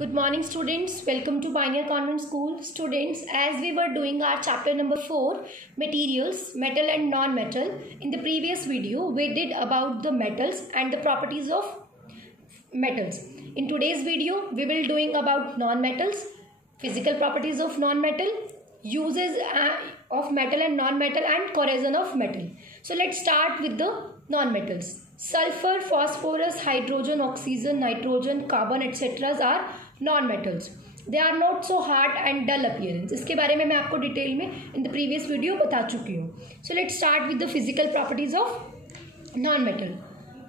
Good morning students, welcome to Pioneer Convent School. Students, as we were doing our chapter number 4, materials, metal and non-metal. In the previous video, we did about the metals and the properties of metals. In today's video, we will doing about non-metals, physical properties of non-metal, uses of metal and non-metal and corrosion of metal. So let's start with the non-metals. Sulfur, phosphorus, hydrogen, oxygen, nitrogen, carbon etc. are non-metals. They are not so hard and dull appearance. इसके बारे में मैं आपको detail में in the previous video बता चुकी हूँ. So let's start with the physical properties of non-metal.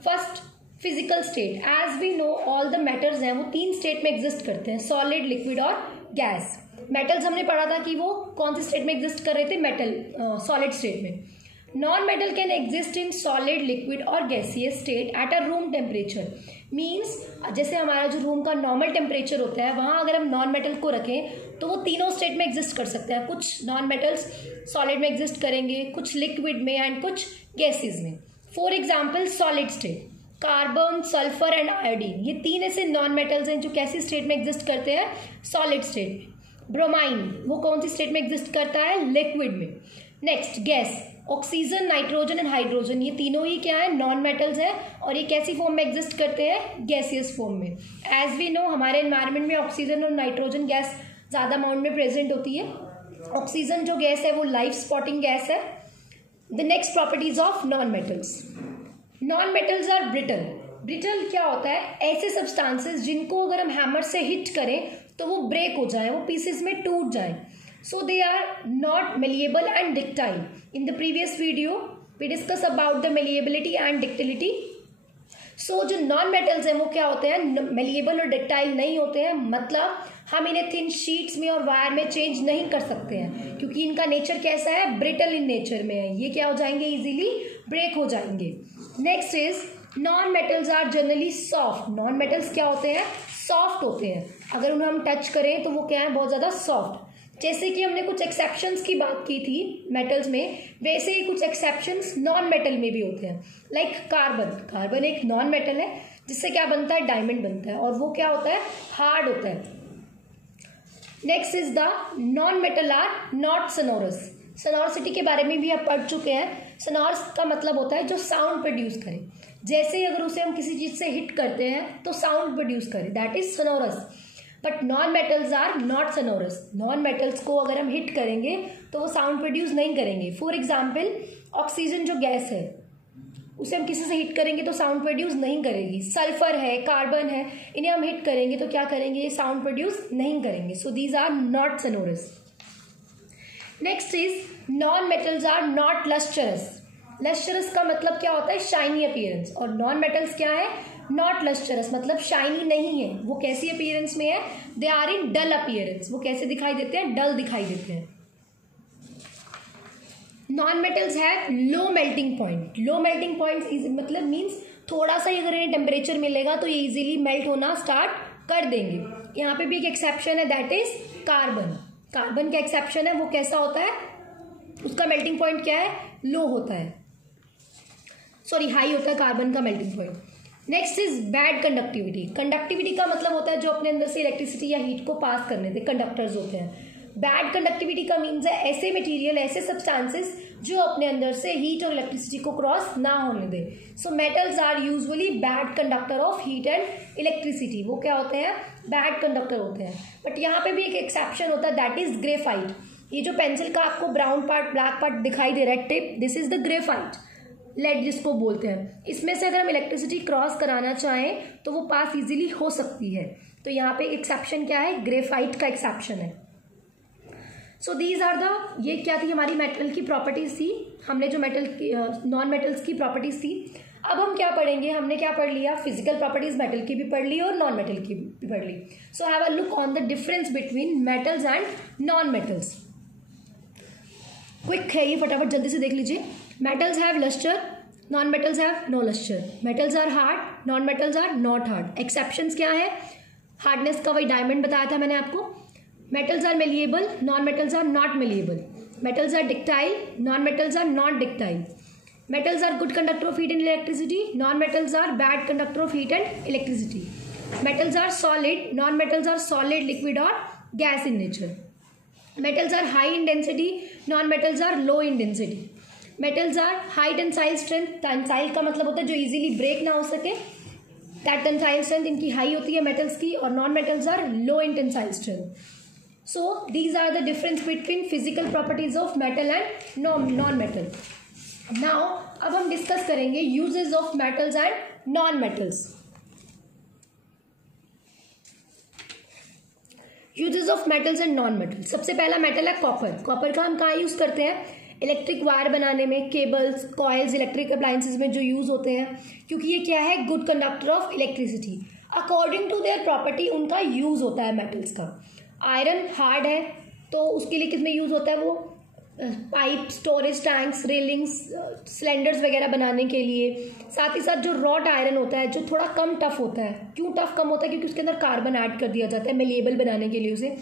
First, physical state. As we know, all the matters हैं वो तीन state में exist करते हैं, solid, liquid और gas. Metals हमने पढ़ा था कि वो कौन से state में exist कर रहे थे, metal, solid state में. Non-metal can exist in solid, liquid और gaseous state at a room temperature. Means जैसे हमारा जो रूम का नॉर्मल टेम्परेचर होता है वहाँ अगर हम नॉन मेटल को रखें तो वो तीनों स्टेट में एग्जिस्ट कर सकते हैं. कुछ नॉन मेटल्स सॉलिड में एग्जिस्ट करेंगे, कुछ लिक्विड में एंड कुछ गैसेस में. For example solid state, carbon, sulphur and iodine, ये तीन ऐसे नॉन मेटल्स हैं जो कैसी स्टेट में एग्जिस्ट करते हैं, सॉलिड स्टेट में. ब्रोमाइन वो कौन सी स्टेट में एग्जिस्ट करता है, लिक्विड में. Next gas, oxygen, nitrogen and hydrogen, ये तीनों ही क्या है, नॉन मेटल्स है और ये कैसी फॉर्म में एग्जिस्ट करते हैं, गैसियस फॉर्म में. एज वी नो हमारे एनवायरनमेंट में ऑक्सीजन और नाइट्रोजन गैस ज़्यादा अमाउंट में प्रेजेंट होती है. ऑक्सीजन जो गैस है वो लाइफ स्पॉटिंग गैस है. The next properties of non metals. Non metals are brittle. Brittle क्या होता है, ऐसे सब्सटेंसेस जिनको अगर हम हैमर से हिट करें तो वो ब्रेक हो जाए, वो पीसेस में टूट जाए. So they are not malleable and ductile. In the previous video, we discussed about the malleability and ductility. So जो non metals हैं वो क्या होते हैं, malleable और ductile नहीं होते हैं. मतलब हम इन्हें thin sheets में और वायर में चेंज नहीं कर सकते हैं क्योंकि इनका नेचर कैसा है, brittle in नेचर में है. ये क्या हो जाएंगे, इजीली ब्रेक हो जाएंगे. Next is non metals are generally soft. Non metals क्या होते हैं, सॉफ्ट होते हैं. अगर उन्हें हम टच करें तो वो क्या है, बहुत ज़्यादा सॉफ्ट. जैसे कि हमने कुछ एक्सेप्शंस की बात की थी मेटल्स में, वैसे ही कुछ एक्सेप्शंस नॉन मेटल में भी होते हैं. Like carbon. कार्बन एक नॉन मेटल है जिससे क्या बनता है, डायमंड बनता है और वो क्या होता है, हार्ड होता है. Next is the non metal are not sonorous. Sonoricity के बारे में भी आप पढ़ चुके हैं. सोनोरस का मतलब होता है जो साउंड प्रोड्यूस करे. जैसे ही अगर उसे हम किसी चीज से हिट करते हैं तो साउंड प्रोड्यूस करे, that is sonorous. But non metals are not sonorous. Non metals को अगर हम हिट करेंगे तो वो साउंड प्रोड्यूस नहीं करेंगे. फॉर एग्जाम्पल ऑक्सीजन जो गैस है उसे हम किसी से हिट करेंगे तो साउंड प्रोड्यूस नहीं करेगी. सल्फर है, कार्बन है, इन्हें हम हिट करेंगे तो क्या करेंगे, ये साउंड प्रोड्यूस नहीं करेंगे. So these are not sonorous. Next is non metals are not lustrous. Lustrous का मतलब क्या होता है, शाइनी अपीयरेंस. और नॉन मेटल्स क्या है, नॉट लस्टरस मतलब शाइनी नहीं है. वो कैसी अपीयरेंस में है, they are in dull appearance. वो कैसे दिखाई देते हैं, डल दिखाई देते हैं. Non metals have low melting point. Low melting point मतलब मीन्स थोड़ा सा ही अगर इन्हें टेम्परेचर मिलेगा तो ये इजीली मेल्ट होना स्टार्ट कर देंगे. यहाँ पे भी एक एक्सेप्शन है, दैट इज कार्बन. कार्बन का एक्सेप्शन है, वो कैसा होता है, उसका मेल्टिंग पॉइंट क्या है, लो होता है, सॉरी हाई होता है कार्बन का melting point. Next is bad conductivity. Conductivity का मतलब होता है जो अपने अंदर से इलेक्ट्रिसिटी या हीट को पास करने दे, कंडक्टर्स होते हैं. बैड कंडक्टिविटी का मीन्स है ऐसे मटेरियल, ऐसे सब्सटेंसेस जो अपने अंदर से हीट और इलेक्ट्रिसिटी को क्रॉस ना होने दे. So metals are usually bad conductor of heat and electricity. वो क्या होते हैं, बैड कंडक्टर होते हैं. बट यहाँ पे भी एक एक्सेप्शन होता है, दैट इज ग्रेफाइट. ये जो पेंसिल का आपको ब्राउन पार्ट, ब्लैक पार्ट दिखाई दे रहा है, tip, this is the graphite, lead जिसको बोलते हैं. इसमें से अगर हम इलेक्ट्रिसिटी क्रॉस कराना चाहें तो वो पास इजीली हो सकती है. तो यहाँ पे एक्सेप्शन क्या है, ग्रेफाइट का एक्सेप्शन है. सो दीज आर द, ये क्या थी हमारी मेटल की प्रॉपर्टीज थी. हमने जो मेटल की नॉन मेटल्स की प्रॉपर्टीज थी. अब हम क्या पढ़ेंगे, हमने क्या पढ़ लिया, फिजिकल प्रॉपर्टीज मेटल की भी पढ़ ली और नॉन मेटल की भी पढ़ ली. So have a look on the difference between metals and non metals. Quick है ये, फटाफट जल्दी से देख लीजिए. Metals have luster, non-metals have no luster. Metals are hard, non-metals are not hard. Exceptions क्या है, हार्डनेस का वही डायमंड बताया था मैंने आपको. Metals are malleable, non-metals are not malleable. Metals are ductile, non-metals are not ductile. Metals are good conductor of heat and electricity, non-metals are bad conductor of heat and electricity. Metals are solid, non-metals are solid, liquid or gas in nature. Metals are high in density, non-metals are low in density. Metals are high tensile strength, tensile का मतलब होता है जो easily break ना हो सके, that tensile strength इनकी high होती है metals की, और non-metals are low in tensile strength. So these are the difference between physical properties of metal and non-metal. Now अब हम discuss करेंगे uses of metals and non-metals. Uses of metals and non metal. सबसे पहला metal है copper. Copper का हम कहाँ use करते हैं? इलेक्ट्रिक वायर बनाने में, केबल्स, कॉइल्स, इलेक्ट्रिक अप्लायंसेज में जो यूज होते हैं, क्योंकि ये क्या है? Good conductor of electricity. According to their property उनका यूज होता है मेटल्स का. आयरन हार्ड है तो उसके लिए किसमें यूज होता है? वो pipe, storage tanks, railings, cylinders वगैरह बनाने के लिए. साथ ही साथ जो रॉट आयरन होता है जो थोड़ा कम टफ होता है. क्यों टफ कम होता है? क्योंकि उसके अंदर कार्बन ऐड कर दिया जाता है मेलेबल बनाने के लिए उसे.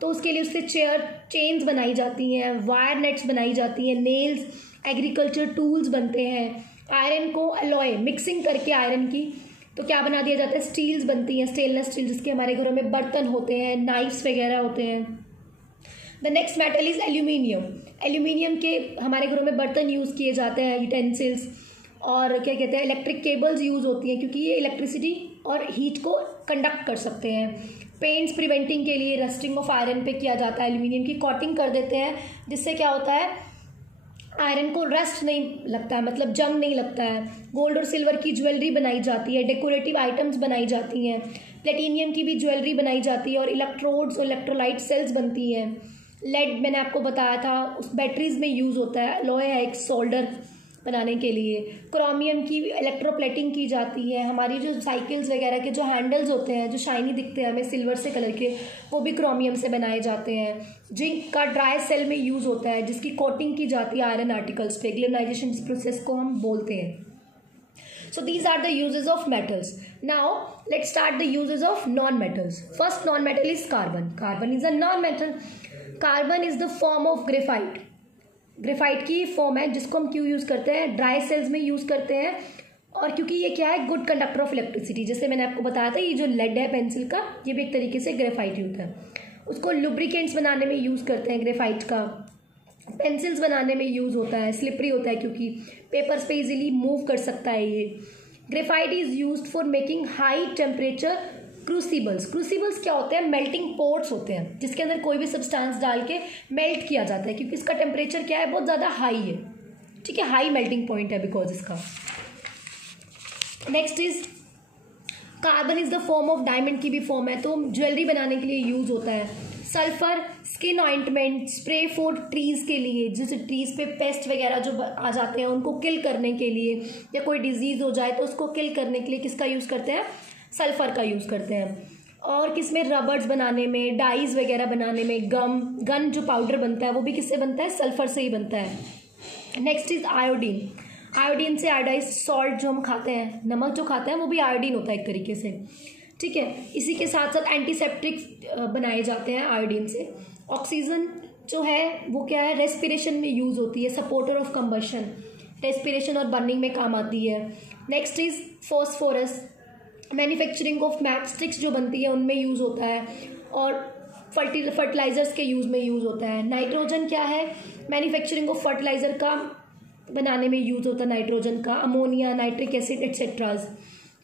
तो उसके लिए उससे चेन्स बनाई जाती हैं, वायर नेट्स बनाई जाती हैं, नेल्स, एग्रीकल्चर टूल्स बनते हैं. आयरन को अलॉय मिक्सिंग करके आयरन की तो क्या बना दिया जाता है? स्टील्स बनती हैं, स्टेनलेस स्टील, जिसके हमारे घरों में बर्तन होते हैं, नाइफ्स वगैरह होते हैं. The next metal is aluminium. Aluminium के हमारे घरों में बर्तन यूज़ किए जाते हैं, यूटेंसिल्स, और क्या कहते हैं, इलेक्ट्रिक केबल्स यूज़ होती हैं क्योंकि ये इलेक्ट्रिसिटी और हीट को कंडक्ट कर सकते हैं. पेंट्स प्रिवेंटिंग के लिए रस्टिंग ऑफ आयरन पे किया जाता है. एल्यूमिनियम की कोटिंग कर देते हैं जिससे क्या होता है? आयरन को रस्ट नहीं लगता है, मतलब जंग नहीं लगता है. गोल्ड और सिल्वर की ज्वेलरी बनाई जाती है, डेकोरेटिव आइटम्स बनाई जाती हैं. प्लेटिनियम की भी ज्वेलरी बनाई जाती है, और इलेक्ट्रोड्स और इलेक्ट्रोलाइट सेल्स बनती हैं. लेड मैंने आपको बताया था, उस बैटरीज में यूज़ होता है. लॉय है एक सोल्डर बनाने के लिए. क्रोमियम की इलेक्ट्रोप्लेटिंग की जाती है. हमारी जो साइकिल्स वगैरह के जो हैंडल्स होते हैं जो शाइनी दिखते हैं हमें सिल्वर से कलर के, वो भी क्रोमियम से बनाए जाते हैं. जिंक का ड्राई सेल में यूज़ होता है जिसकी कोटिंग की जाती है आयरन आर्टिकल्स पे. ग्लेनाइजेशन प्रोसेस को हम बोलते हैं. So these are the uses of metals. Now let's start the uses of non-metals. First non-metal is carbon. Carbon is a non-metal. Carbon is the form of graphite. Graphite की form है जिसको हम क्यों use करते हैं? Dry sales में use करते हैं, और क्योंकि ये क्या है? Good conductor of electricity. जैसे मैंने आपको बताया था ये जो लेड है पेंसिल का, ये भी एक तरीके से ग्रेफाइट ही होता है. उसको लुब्रिकेंट्स बनाने में यूज़ करते हैं ग्रेफाइट का. पेंसिल्स बनाने में यूज़ होता है, स्लिपरी होता है क्योंकि पेपर्स पे इजीली मूव कर सकता है ये. Graphite is used for making high temperature crucibles. Crucibles क्या होते हैं? मेल्टिंग पोर्ट्स होते हैं जिसके अंदर कोई भी सब्सटेंस डाल के मेल्ट किया जाता है, क्योंकि इसका टेम्परेचर क्या है? बहुत ज़्यादा हाई है. ठीक है, हाई मेल्टिंग पॉइंट है बिकॉज इसका. Next is carbon is the form of diamond की भी फॉर्म है, तो ज्वेलरी बनाने के लिए यूज होता है. Sulphur skin ointment, spray for trees के लिए, जैसे ट्रीज पे पेस्ट वगैरह जो आ जाते हैं उनको किल करने के लिए, या कोई डिजीज हो जाए तो उसको किल करने के लिए किसका यूज़ करते हैं? सल्फर का यूज़ करते हैं. और किसमें? रबर्स बनाने में, डाइज वगैरह बनाने में, गन जो पाउडर बनता है वो भी किससे बनता है? सल्फर से ही बनता है. Next is iodine. आयोडीन से आयोडाइज सॉल्ट जो हम खाते हैं, नमक जो खाते हैं, वो भी आयोडीन होता है एक तरीके से. ठीक है, इसी के साथ साथ एंटीसेप्टिक्स बनाए जाते हैं आयोडीन से. ऑक्सीजन जो है वो क्या है? रेस्पिरेशन में यूज़ होती है, सपोर्टर ऑफ कंबशन, रेस्पिरेशन और बर्निंग में काम आती है. Next is phosphorus. Manufacturing of matchsticks जो बनती है उनमें यूज़ होता है, और फर्टिलाइजर्स के यूज़ में यूज़ होता है. नाइट्रोजन क्या है? मैन्युफैक्चरिंग ऑफ फर्टिलाइजर का बनाने में यूज़ होता है नाइट्रोजन का. Ammonia, nitric acid etceteras.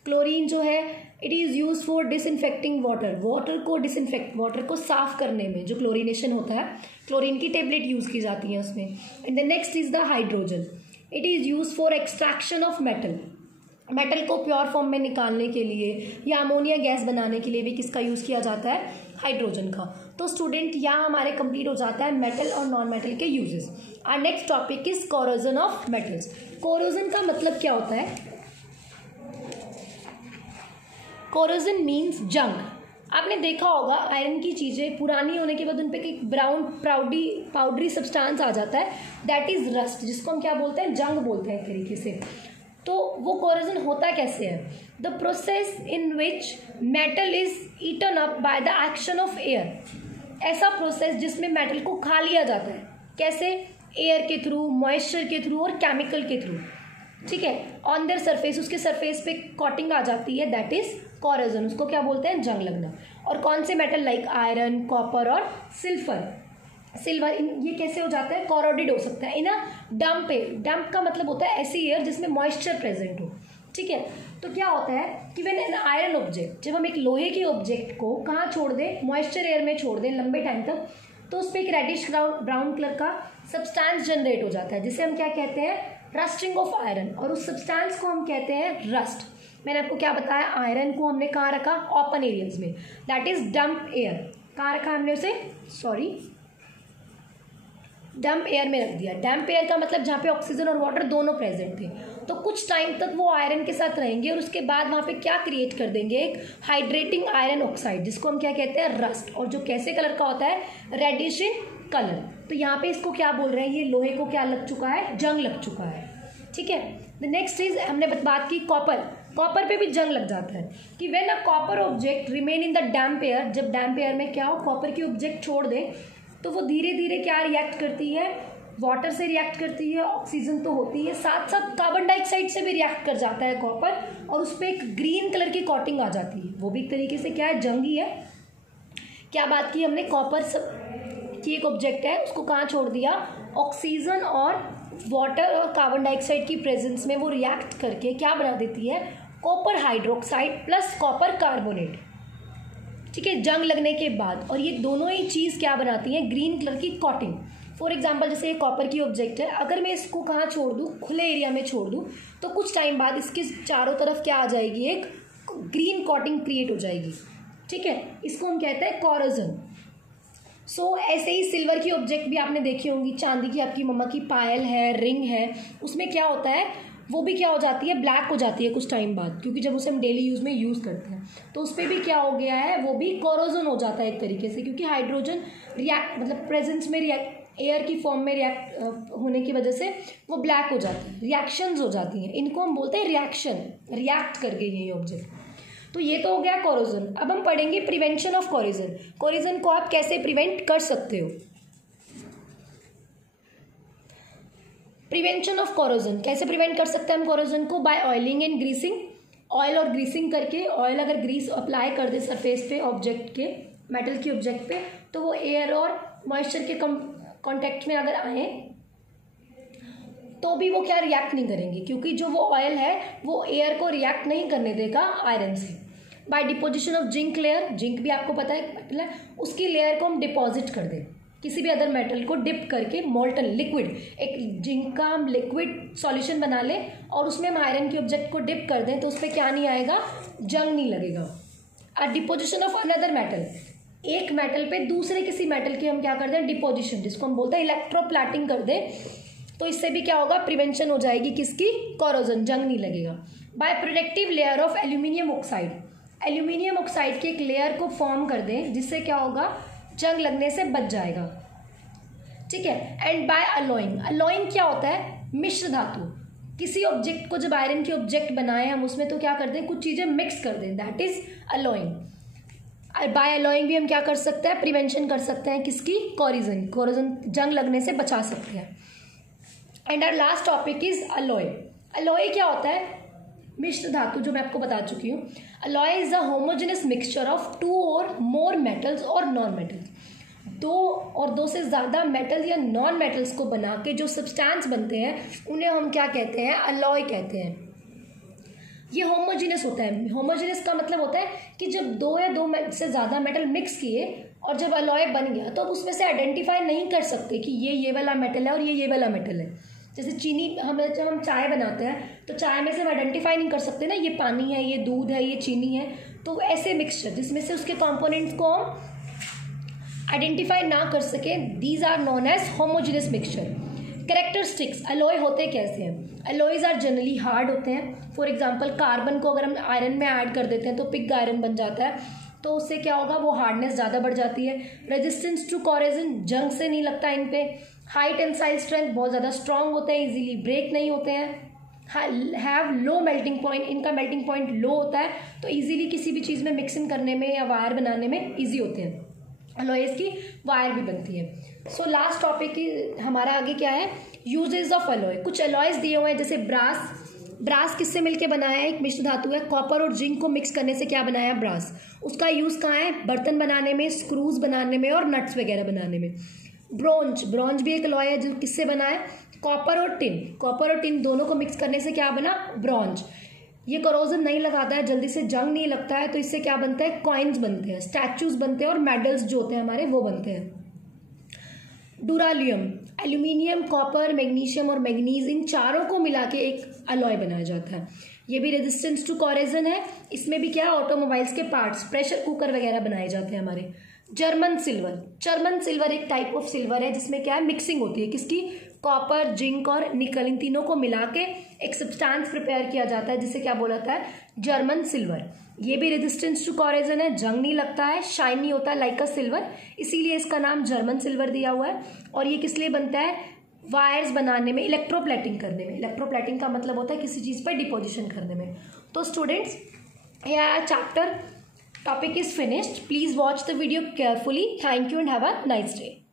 Chlorine जो है it is use for disinfecting water. Water को साफ करने में जो क्लोरीनेशन होता है, क्लोरीन की टेबलेट यूज़ की जाती है उसमें. And the next is the hydrogen. It is use for extraction of metal को प्योर फॉर्म में निकालने के लिए, या अमोनिया गैस बनाने के लिए भी किसका यूज़ किया जाता है? हाइड्रोजन का. तो स्टूडेंट यहाँ हमारे कंप्लीट हो जाता है मेटल और नॉन मेटल के uses. Our next topic is corrosion of metals. Corrosion का मतलब क्या होता है? कोरोजन मीन्स जंग. आपने देखा होगा आयरन की चीज़ें पुरानी होने के बाद उन पर एक ब्राउन पाउडरी सब्सटेंस आ जाता है, दैट इज रस्ट, जिसको हम क्या बोलते हैं? जंग बोलते हैं एक तरीके से. तो वो कोरोजन होता कैसे है? The process in which metal is eaten up by the action of air. ऐसा प्रोसेस जिसमें मेटल को खा लिया जाता है. कैसे? एयर के थ्रू, मॉइस्चर के थ्रू और केमिकल के थ्रू. ठीक है, ऑन देयर सरफेस, उसके सरफेस पे कोटिंग आ जाती है, दैट इज कॉरोजन, उसको क्या बोलते हैं, जंग लगना। और कौन से मेटल लाइक आयरन, कॉपर और सिल्वर ये कैसे हो जाता है, कॉरोडेड हो सकता है इन अ डंप एयर। डंप का मतलब होता है ऐसी एयर जिसमें मॉइस्चर प्रेजेंट हो, ठीक है। तो क्या होता है कि व्हेन एन आयरन ऑब्जेक्ट, जब हम एक लोहे के ऑब्जेक्ट को कहाँ छोड़ दें, मॉइस्चर एयर में छोड़ दें लंबे टाइम तक, तो उस पर एक रेडिश ब्राउन कलर का सब्सटेंस जनरेट हो जाता है जिसे हम क्या कहते हैं, रस्टिंग ऑफ आयरन। और उस सब्सटेंस को हम कहते हैं रस्ट। मैंने आपको क्या बताया, आयरन को हमने कहाँ रखा, ओपन एरियाज में, दैट इज डंप एयर। कहाँ रखा हमने उसे, डंप एयर में रख दिया। डंप एयर का मतलब जहाँ पे ऑक्सीजन और वाटर दोनों प्रेजेंट थे। तो कुछ टाइम तक वो आयरन के साथ रहेंगे और उसके बाद वहाँ पे क्या क्रिएट कर देंगे, एक हाइड्रेटिंग आयरन ऑक्साइड, जिसको हम क्या कहते हैं, रस्ट। और जो कैसे कलर का होता है, रेडिश इन कलर। तो यहाँ पे इसको क्या बोल रहे हैं, ये लोहे को क्या लग चुका है, जंग लग चुका है, ठीक है। द नेक्स्ट इज, हमने बात की कॉपर पे भी जंग लग जाता है कि when a copper object remain in the damp air, जब डैम्प एयर में क्या हो, कॉपर की ऑब्जेक्ट छोड़ दे, तो वो धीरे धीरे क्या रिएक्ट करती है, वाटर से रिएक्ट करती है, ऑक्सीजन तो होती है, साथ साथ कार्बन डाइऑक्साइड से भी रिएक्ट कर जाता है कॉपर, और उस पर एक ग्रीन कलर की कोटिंग आ जाती है। वो भी एक तरीके से क्या है, जंग ही है। क्या बात की हमने, कॉपर की एक ऑब्जेक्ट है, उसको कहाँ छोड़ दिया, ऑक्सीजन और वाटर और कार्बन डाइऑक्साइड की प्रेजेंस में वो रिएक्ट करके क्या बना देती है, copper hydroxide plus copper carbonate, ठीक है, जंग लगने के बाद। और ये दोनों ही चीज़ क्या बनाती हैं, ग्रीन कलर की कोटिंग। फॉर एग्जांपल जैसे ये कॉपर की ऑब्जेक्ट है, अगर मैं इसको कहाँ छोड़ दूँ, खुले एरिया में छोड़ दूँ, तो कुछ टाइम बाद इसके चारों तरफ क्या आ जाएगी, एक ग्रीन कोटिंग क्रिएट हो जाएगी, ठीक है। इसको हम कहते हैं कॉरोजन। सो ऐसे ही सिल्वर की ऑब्जेक्ट भी आपने देखी होंगी, चांदी की आपकी मम्मा की पायल है, रिंग है, उसमें क्या होता है, वो भी क्या हो जाती है, ब्लैक हो जाती है कुछ टाइम बाद, क्योंकि जब उसे हम डेली यूज़ में यूज़ करते हैं तो उस पर भी क्या हो गया है, वो भी कॉरोजन हो जाता है एक तरीके से, क्योंकि हाइड्रोजन रिएक्ट मतलब प्रेजेंस में एयर की फॉर्म में रिएक्ट होने की वजह से वो ब्लैक हो जाती है, रिएक्शंस हो जाती हैं, इनको हम बोलते हैं रिएक्शन, रिएक्ट कर गई ये ऑब्जेक्ट। तो ये तो हो गया कॉरोजन। अब हम पढ़ेंगे प्रिवेंशन ऑफ कॉरोजन। कॉरोजन को आप कैसे प्रिवेंट कर सकते हो, प्रिवेंशन ऑफ कॉरोजन कैसे प्रिवेंट कर सकते हैं हम कॉरोजन को, by oiling and greasing, oil और ग्रीसिंग करके। ऑयल अगर ग्रीस अप्लाई कर दे सरफेस पे ऑब्जेक्ट के, मेटल की ऑब्जेक्ट पे, तो वो एयर और मॉइस्चर के कांटेक्ट में अगर आए तो भी वो क्या रिएक्ट नहीं करेंगे, क्योंकि जो वो ऑयल है वो एयर को रिएक्ट नहीं करने देगा आयरन से। By deposition of zinc layer, zinc भी आपको पता है मतलब उसकी लेयर को हम डिपॉजिट कर दें, किसी भी अदर मेटल को डिप करके, मोल्टन लिक्विड, एक जिंक का हम लिक्विड सॉल्यूशन बना लें और उसमें हम आयरन के ऑब्जेक्ट को डिप कर दें, तो उस पर क्या नहीं आएगा, जंग नहीं लगेगा। डिपोजिशन ऑफ अनदर मेटल, एक मेटल पे दूसरे किसी मेटल की हम क्या कर दें, डिपोजिशन, जिसको हम बोलते हैं इलेक्ट्रोप्लैटिंग कर दें, तो इससे भी क्या होगा, प्रिवेंशन हो जाएगी किसकी, कॉरोजन, जंग नहीं लगेगा। By protective layer of aluminium oxide, aluminium oxide की एक लेयर को फॉर्म कर दें जिससे क्या होगा, जंग लगने से बच जाएगा, ठीक है। एंड बाय अलॉइंग, अलॉइंग क्या होता है, मिश्र धातु, किसी ऑब्जेक्ट को जब आयरन की ऑब्जेक्ट बनाए हम उसमें तो क्या कर दें, कुछ चीजें मिक्स कर दें, that is alloying. By alloying भी हम क्या कर सकते हैं, प्रिवेंशन कर सकते हैं किसकी, कॉरोजन, कॉरोजन जंग लगने से बचा सकते हैं। And our last topic is alloy. Alloy क्या होता है, मिश्र धातु, जो मैं आपको बता चुकी हूँ। Alloy is a homogeneous mixture of two or more metals और नॉन मेटल्स, दो और दो से ज़्यादा मेटल या नॉन मेटल्स को बना के जो सब्सटेंस बनते हैं उन्हें हम क्या कहते हैं, अलॉय कहते हैं। ये होमोजेनस होता है, होमोजेनस का मतलब होता है कि जब दो या दो से ज़्यादा मेटल मिक्स किए और जब अलॉय बन गया तो उसमें से आइडेंटिफाई नहीं कर सकते कि ये वाला मेटल है और ये वाला मेटल है। जैसे चीनी, जब हम चाय बनाते हैं तो चाय में से हम आइडेंटिफाई नहीं कर सकते ना, ये पानी है, ये दूध है, ये चीनी है। तो ऐसे मिक्सचर जिसमें से उसके कंपोनेंट्स को हम आइडेंटिफाई ना कर सके, these are known as homogeneous mixture. Characteristics, alloy होते कैसे हैं, अलॉयज आर जनरली हार्ड होते हैं। फॉर एग्जांपल कार्बन को अगर हम आयरन में ऐड कर देते हैं तो पिग आयरन बन जाता है, तो उससे क्या होगा, वो हार्डनेस ज़्यादा बढ़ जाती है। रेजिस्टेंस टू कॉरोजन, जंग से नहीं लगता इन पे। हाई टेंसाइल स्ट्रेंथ, बहुत ज़्यादा स्ट्रॉन्ग होते हैं, इजीली ब्रेक नहीं होते हैं। हैव लो मेल्टिंग पॉइंट, इनका मेल्टिंग पॉइंट लो होता है, तो इजीली किसी भी चीज़ में मिक्सिंग करने में या वायर बनाने में ईजी होते हैं। अलॉयज की वायर भी बनती है। सो लास्ट टॉपिक की हमारा आगे क्या है, यूजेस ऑफ अलॉय। कुछ अलॉयज दिए हुए हैं जैसे ब्रास, ब्रास किससे मिलके बनाया है? एक मिश्र धातु है, कॉपर और जिंक को मिक्स करने से क्या बनाया? ब्रास। उसका यूज़ कहाँ है? बर्तन बनाने में, स्क्रूज बनाने में और नट्स वगैरह बनाने में। ब्रॉन्ज, ब्रॉन्ज भी एक अलॉय है जो किससे बना है? कॉपर और टिन। कॉपर और टिन दोनों को मिक्स करने से क्या बना? ब्रॉन्ज। ये करोजन नहीं लगाता है, जल्दी से जंग नहीं लगता है, तो इससे क्या बनता है? कॉइन्स बनते हैं, स्टैचूज बनते हैं और मेडल्स जो होते हैं हमारे वो बनते हैं। डुरालियम, एल्यूमिनियम, कॉपर, मैग्नीशियम और मैग्नीज, इन चारों को मिला के एक अलॉय बनाया जाता है। ये भी रेजिस्टेंस टू कॉरेजन है। इसमें भी क्या? ऑटोमोबाइल्स के पार्ट्स, प्रेशर कुकर वगैरह बनाए जाते हैं हमारे। जर्मन सिल्वर, जर्मन सिल्वर एक टाइप ऑफ सिल्वर है जिसमें क्या है? मिक्सिंग होती है किसकी? कॉपर, जिंक और निकल, इन तीनों को मिला के एक सब्सटेंस प्रिपेयर किया जाता है जिसे क्या बोला जाता है? German silver. ये भी रेजिस्टेंस टू कॉरेजन है, जंग नहीं लगता है, शाइनी होता है लाइक अ सिल्वर, इसीलिए इसका नाम जर्मन सिल्वर दिया हुआ है। और ये किस लिए बनता है? वायर्स बनाने में, इलेक्ट्रोप्लेटिंग करने में। इलेक्ट्रोप्लेटिंग का मतलब होता है किसी चीज़ पर डिपोजिशन करने में। तो स्टूडेंट्स, यह chapter topic is finished. Please watch the video carefully. Thank you and have a nice day.